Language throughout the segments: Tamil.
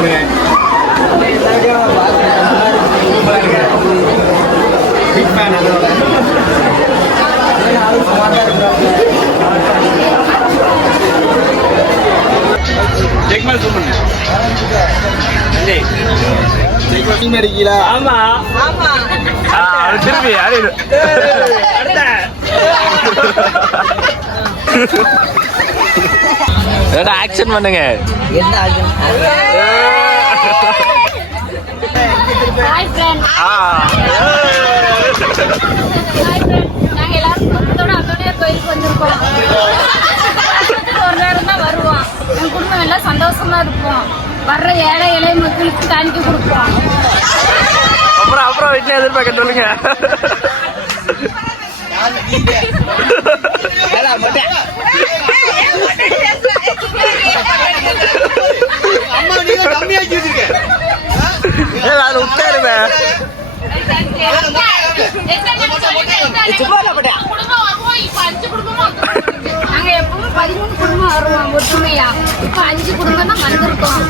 கொடுங்க பிக் ஃபேன் அதோட ஜெக்மல் ஜெக்மல் அடிக்கீங்களா ஆமா. ஆ, அது திரும்பி அது அடுத்த. ஏடா ஆக்ஷன் பண்ணுங்க. ஹாய் ஃப்ரெண்ட் ஆ. ஹாய் ஃப்ரெண்ட் நாங்க எல்லாரும் குடும்பத்தோட அந்தோனியார் கோயிலுக்கு வந்திருக்கோம். வருஷத்துக்கு ஒரு நேரம் தான் வருவோம் என் குடும்பம் எல்லாம் சந்தோஷமா இருப்போம் வர்ற ஏழை இலை மக்களுக்கு காணிக்க கொடுப்போம். அப்புறம் அப்புறம் வீட்டுல எதிர்பார்க்க சொல்லுங்க. அம்மா நீங்க கம்மியாக்கி வச்சிருக்க ஏ, அது விட்டாருமே நாங்க எப்பவும் பதிமூணு குடும்பம் வருவோம் ஒற்றுமையா. இப்ப அஞ்சு குடும்பம் தான் வந்திருக்கோம்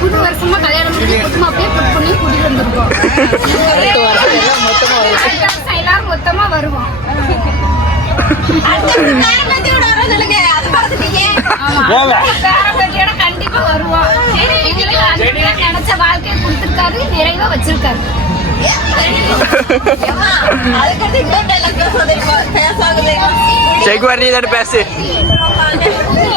புது வருஷமா கல்யாணம் பண்ணி குடும்பம் அப்படியே புட் பண்ணி கூட்டிட்டு வந்திருக்கோம். எல்லாரும் மொத்தமா வருவோம். ஆமா. கண்டிப்பா வருவோம் நினைச்ச வாழ்க்கையை கொடுத்திருக்காரு நிறைவா வச்சிருக்காரு. பேசு.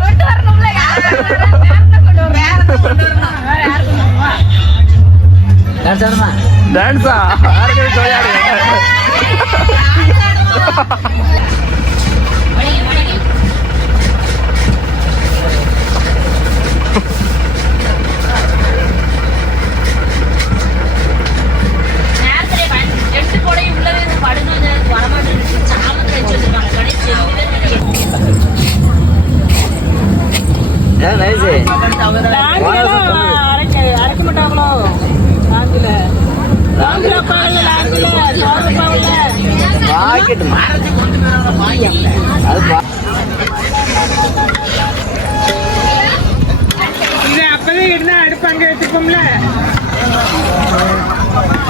கொண்டு வரணும்? வேற யார் கொண்டு வருவா டான்ஸா யாருக்கு சொல்லியாரு வச்சிருப்போம்ல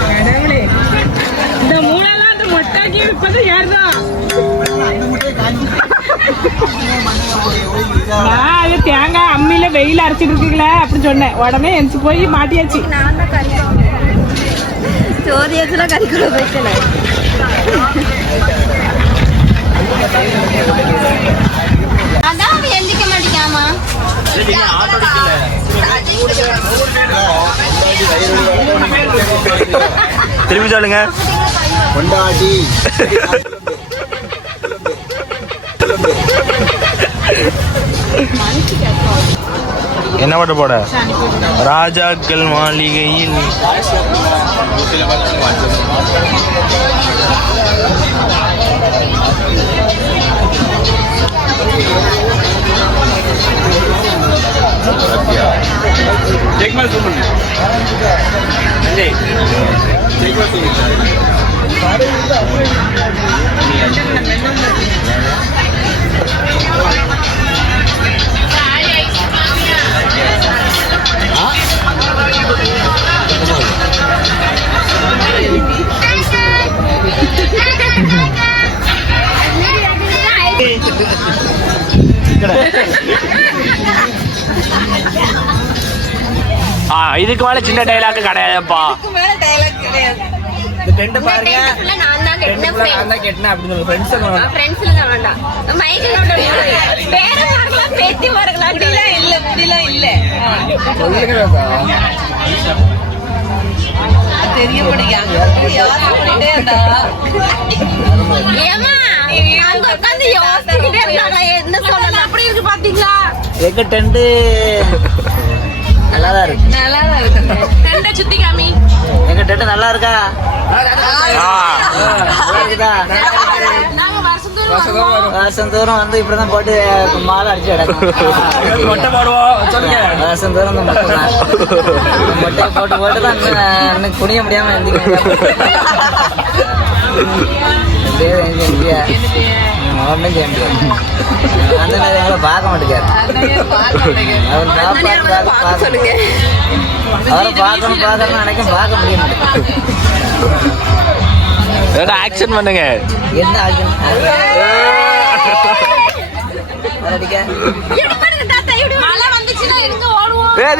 கடவுளே. இந்த மூளைலாம் அந்த மொட்டாக்கி விற்பது யாருதான்? நான் அது தேங்காய் அம்மியில வெயில் அரைச்சிட்டு இருக்கீங்களே அப்படின்னு சொன்னேன். உடனே எந்திச்சு போய் மாட்டியாச்சு. சோதியத்துல கறிக்குள்ள வைக்கல. அதான் எந்திக்க மாட்டேங்காமா திரும்பி சொல்லுங்க. கொண்டாடி என்ன பாட்டு போட? ராஜாக்கள் மாளிகையில். ஜெக்மல் சுமன் சஞ்சய் ஜெக்மல் சுமன் ஆ இதுக்கு மேல சின்ன டைலாக் கிடையாதுப்பா. டென்ட் பாருங்க. நான் தான் டென்ட் ஃபுல்லா நான் தான் கெட்டினேன் அப்படின்னு சொல்லுங்க. ஃப்ரெண்ட்ஸ் எல்லாம் ஃப்ரெண்ட்ஸ்ல தான் வேண்டாம். மைக்கில் பேர மார்க்கலாம் பேத்தி மார்க்கலாம் அப்படிலாம் இல்ல அப்படிலாம் இல்ல. சொல்லுங்க ஏமா அங்க உட்காந்து யோசிச்சுக்கிட்டே இருந்தாங்க என்ன சொல்லலாம் அப்படி இருக்கு பாத்தீங்களா? எங்க டென்ட் நல்லா தான் இருக்கு ரெண்டை சுத்தி காமி. எங்க டென்ட் நல்லா இருக்கா? நல்லா தூரம் வந்து இப்படிதான் போட்டு மாலை அடிச்சு இந்த மொட்டை தான். இந்த மொட்டையை போட்டு போட்டு தான் இன்னும் இன்னும் ஒன்றும் செய்ய முடியாது. அந்த நேரம் எங்களை பார்க்க மாட்டேங்காரு அவர் பார்க்க பார்க்க அவரை பார்க்கணும் பார்க்கணும்னு நினைக்கும் பார்க்க முடிய ஏன்னா ஆக்ஷன் பண்ணுங்க. என்ன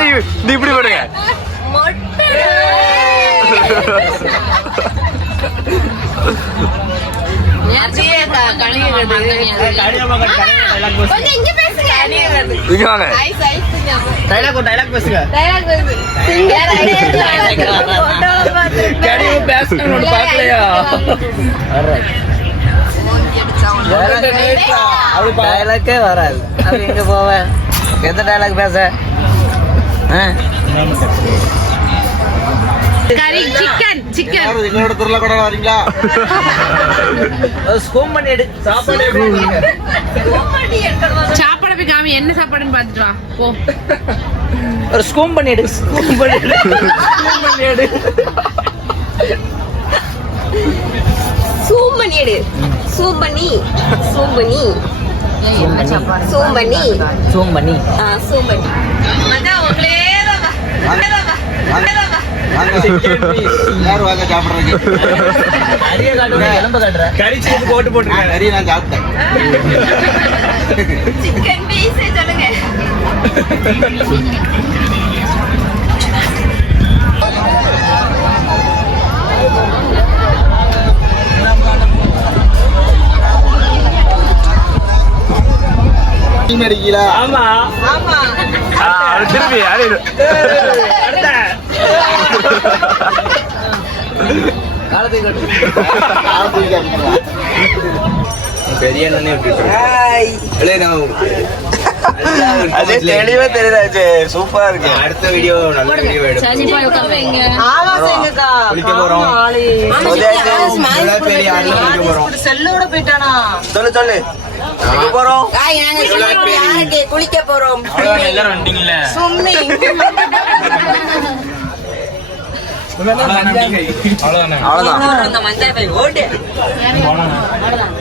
நீ நீ இப்படி பண்ணுங்க. பார்க்கலையா? டைலாக்கே வராது. அது எங்க போவேன் எந்த டைலாக் பேச? கறி சிக்கன் சிக்கன் எங்களோட திருவிழா கூட வரீங்களா? ஒரு ஸ்கூம் பண்ணி எடு. சாப்பாடு போய் காமி என்ன சாப்பாடுன்னு பார்த்துட்டு வா. போ. ஒரு ஸ்கூம் பண்ணி எடு. ஸ்கூம் பண்ணி எடு. ஸ்கூம் பண்ணி எடு. சூம் பண்ணி சூம் பண்ணி. சூம் பண்ணி. சூம் பண்ணி. ஆ சூம் பண்ணி. வாங்க. எல்லாரும் வாங்க சாப்பிடுறதுக்கு? அரிய காட்டுற எலும்பு காட்டுற கறி சீப்பு போட்டு போட்டுருக்கேன். கறி நான் சாப்பிட்டேன். அடிக்கலா ஆமா. ஆமா. திருப்பி காட்டு பெரிய அது தெளிவா தெரியுதாச்சு சூப்பரா இருக்கு. அடுத்த வீடியோ நல்ல வீடியோ குளிக்க போறோம். பெரிய ஆள்ல குளிக்க போறோம். செல்லோட போயிட்டானா? சொல்லு சொல்லு. குளிக்க போறோம். எல்லாரும் அவ்வளவுதான்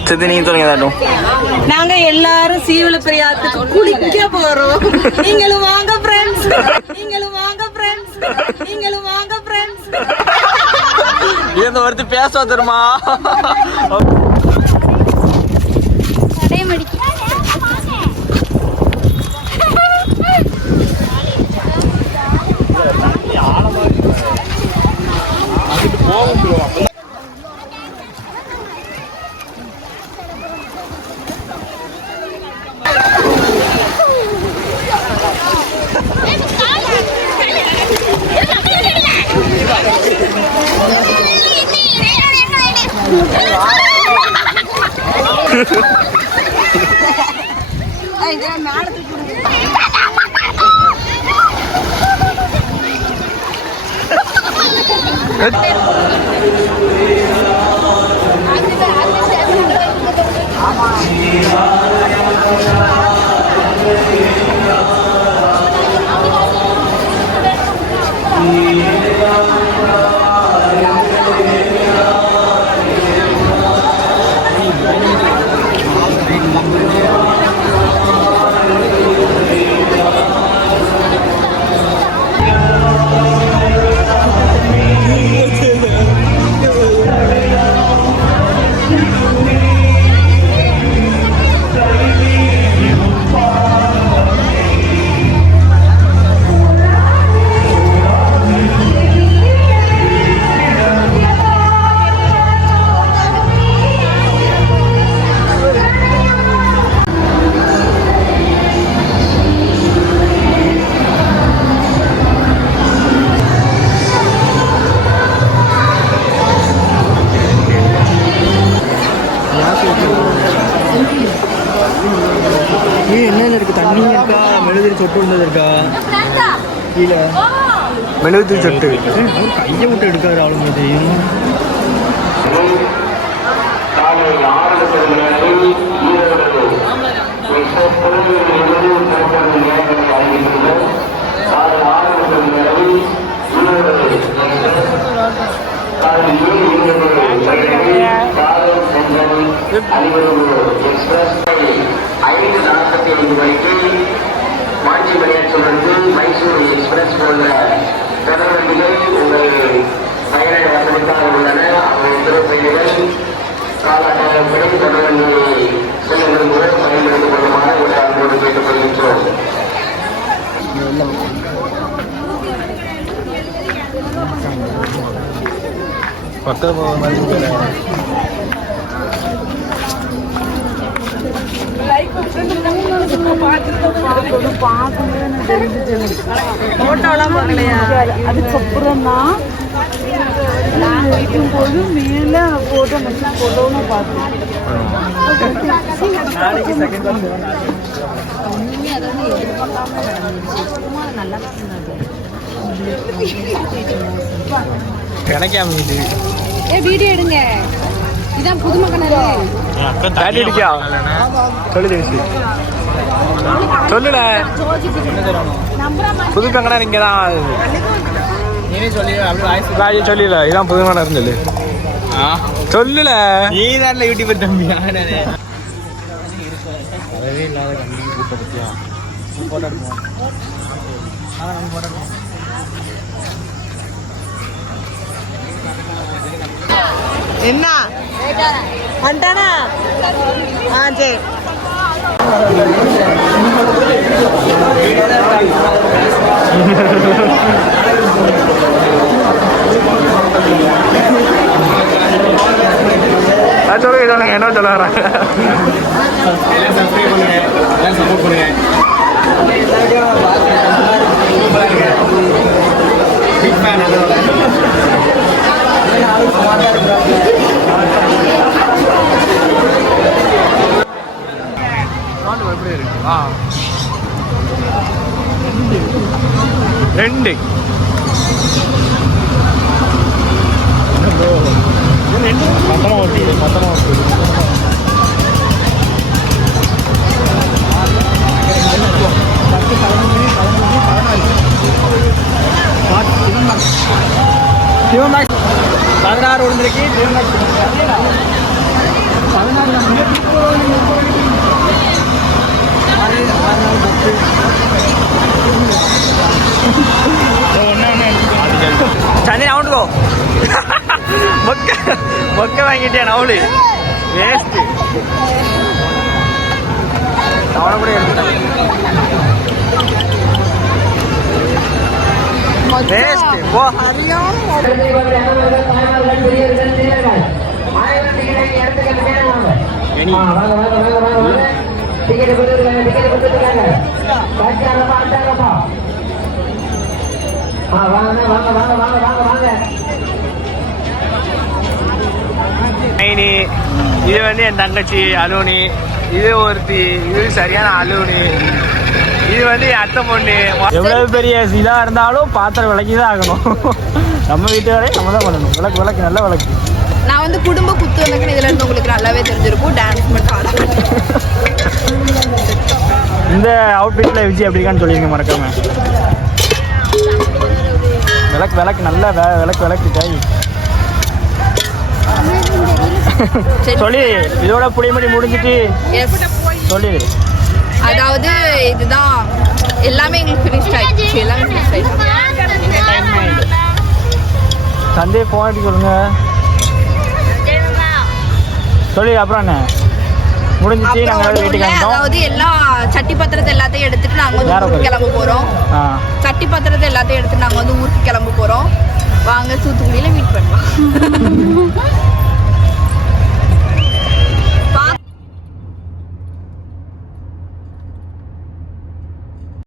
சித்தி நீங்க சொல்லுங்க நாங்க எல்லாரும் சீவல பிரியாத்துக்கு குளிக்க போறோம். நீங்களும் வாங்க ஃப்ரெண்ட்ஸ் நீங்களும் வாங்க ஃப்ரெண்ட்ஸ் நீங்களும் வாங்க ஃப்ரெண்ட்ஸ் இந்த ஒருத்தி பேச வந்துருமா மேடத்துக்கு மெழுகுத்தி சொட்டு. ஏய், அவர் கையை விட்டு எடுக்காரு ஆளுங்க ஐந்து நாற்பத்தி ஐந்து மணிக்கு மாஞ்சி மணியாற்றிலிருந்து மைசூர் எக்ஸ்பிரஸ் பக்கத்தில் போகிற மாதிரி போட்டோலாம் பார்க்கலையா அதுக்கப்புறம் தான் வைக்கும்போது மேல போட்டோ மெசேஜ் போட்டோன்னு பார்த்தேன் நாளைக்கு செகண்ட் கிளாஸ் கிடைக்காம ஏ வீடியோ எடுங்க. இதான் புதுமை கிணறு தண்ணி அடிக்கா சொல்லு சொல்லுல புது கங்கனா இங்க தான் நீனே சொல்லி அப்படி வாய்ஸ் ராஜி சொல்லல இதான் புது கங்கனா சொல்லு சொல்லுல நீ தான் யூடியூபர் தம்பி வரவே இல்லாத கம்பி கூட்ட பத்தியா? போட்டோ எடுப்போம் அதான் நம்ம போட்டோ எடுப்போம் என்ன? வந்துட்டானா? ஆ சரி. சொல்லுங்க சொல்லுங்க என்ன சொல்ல வராங்க பண்ணுங்க எல்லாம் சப்போர்ட் பண்ணுங்க பிக் ஃபேன் அதோட ஆ ரெண்டு. மொத்தமாக ஓட்டி மொத்தமாக ஓட்டி பத்து பதினஞ்சு பதினஞ்சு பதினாறு சிவன் மேக்ஸ் பதினாறு விழுந்திருக்கு சிவன் மேக்ஸ் பதினாறு சந்திரன் அவுண்ட் கோ மொக்க மொக்க வாங்கிட்டேன் அவளு வேஸ்ட் அவனை கூட எடுத்துட்டேன் வேஸ்ட் போ மைனி இது வந்து என் தங்கச்சி அலோனி. இது ஒருத்தி இது சரியான அலோனி. இது வந்து அத்தை பொண்ணு. எவ்வளவு பெரிய இதா இருந்தாலும் பாத்திரம் விளக்கி தான் ஆகணும். நம்ம வீட்டு வேலையை நம்ம தான் பண்ணணும். விளக்கு விளக்கு நல்ல விளக்கு. நான் வந்து குடும்ப குத்து விளக்குன்னு இதுல இருந்து உங்களுக்கு நல்லாவே தெரிஞ்சிருக்கும். டான்ஸ் மட்டும் ஆட இந்த அவுட்ஃபிட்ல விஜய் எப்படி இருக்கான்னு சொல்லிருங்க மறக்காம. விளக்கு விளக்கு நல்ல வே- விளக்கு விளக்கு காய் சொல்லி இதோட புளிமணி முடிஞ்சிட்டு எஸ் சொல்லி. அதாவது இதுதான். எல்லாமே எங்களுக்கு ஃபினிஷ் ஆயிடுச்சு. எல்லாமே ஃபினிஷ் ஆயிடுச்சு. போன் எடுத்து சொல்லுங்க? சொல்லி அப்புறம் என்ன? முடிஞ்சிச்சு நாங்கள் வீட்டுக்கு அதாவது எல்லா சட்டி பத்திரத்தை எல்லாத்தையும் எடுத்துட்டு நாங்க வந்து ஊருக்கு. கிளம்ப போறோம். சட்டி பத்திரத்தை எல்லாத்தையும் எடுத்து நாங்க வந்து ஊருக்கு கிளம்ப போறோம். வாங்க தூத்துக்குடியில மீட் பண்ணலாம்.